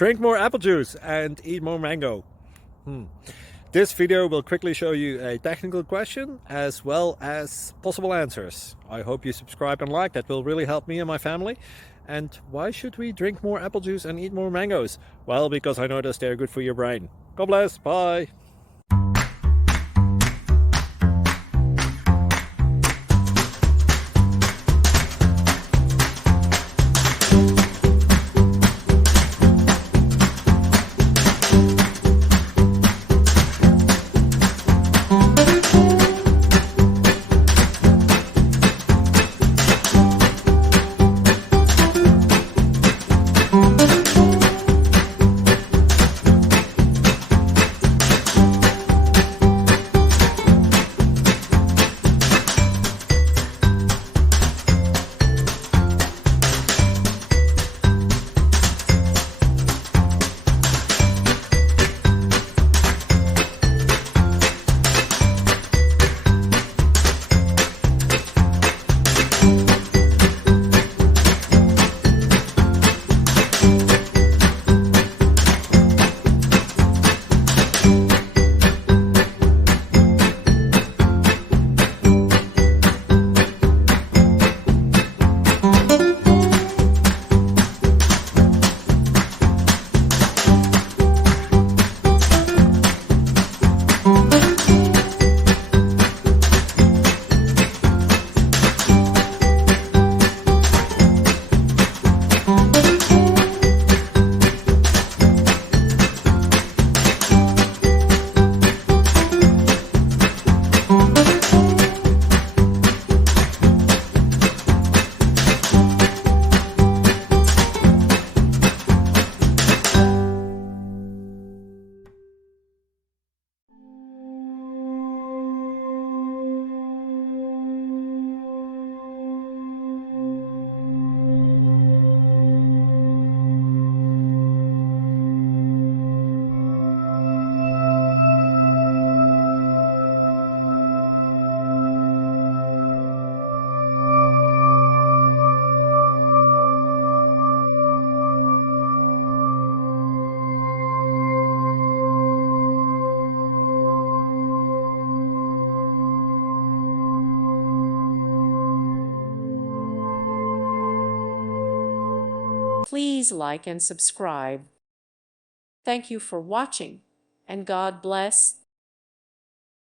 Drink more apple juice and eat more mango. This video will quickly show you a technical question as well as possible answers. I hope you subscribe and like, that will really help me and my family. And why should we drink more apple juice and eat more mangoes? Well, because I noticed they're good for your brain. God bless, bye! Please like and subscribe. Thank you for watching, and God bless.